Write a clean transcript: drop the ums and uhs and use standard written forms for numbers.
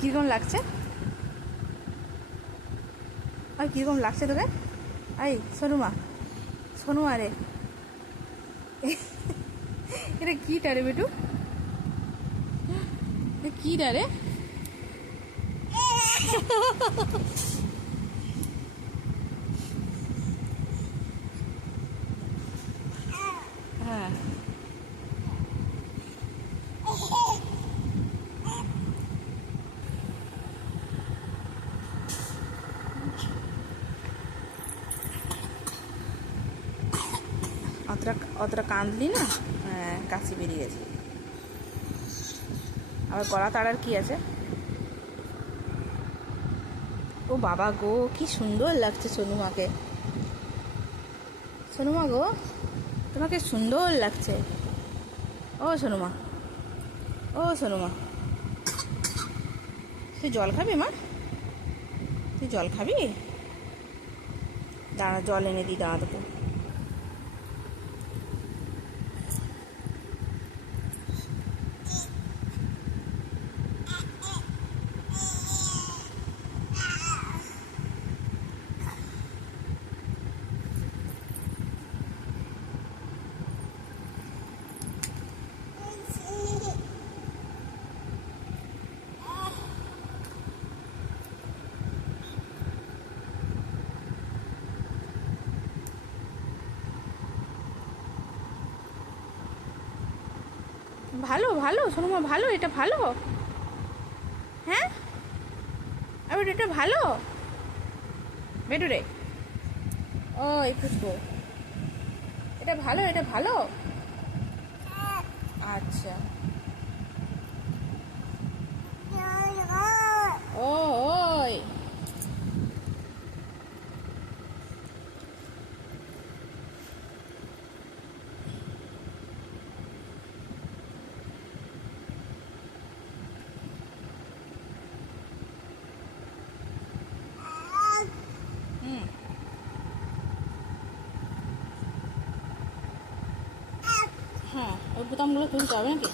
কীরকম লাগছে? আর কীরকম লাগছে তোকে? এই সোনুমা, সোনুমা রে, এটা কীটা রে বেটু? কীটা রে? হ্যাঁ, অতটা অতটা কাঁদলি না? হ্যাঁ, কাশি বেরিয়ে গেছে। আবার গলা তাড়ার কি আছে? ও বাবা গো, কি সুন্দর লাগছে সোনুমাকে। সোনুমা গো, তোমাকে সুন্দর লাগছে। ও সোনুমা, ও সোনুমা, তুই জল খাবি মা? তুই জল খাবি? দাঁড়া, জল এনে দিই, দাঁড়া তোকে। ভালো ভালো সোনুমা, ভালো, এটা ভালো। হ্যাঁ, আবার এটা ভালো বেটু রে। ওই পুষ্পো, এটা ভালো, এটা ভালো। আচ্ছা, ও ওই হুম, হ্যাঁ, ওই বোতামগুলো তুলতে হবে নাকি?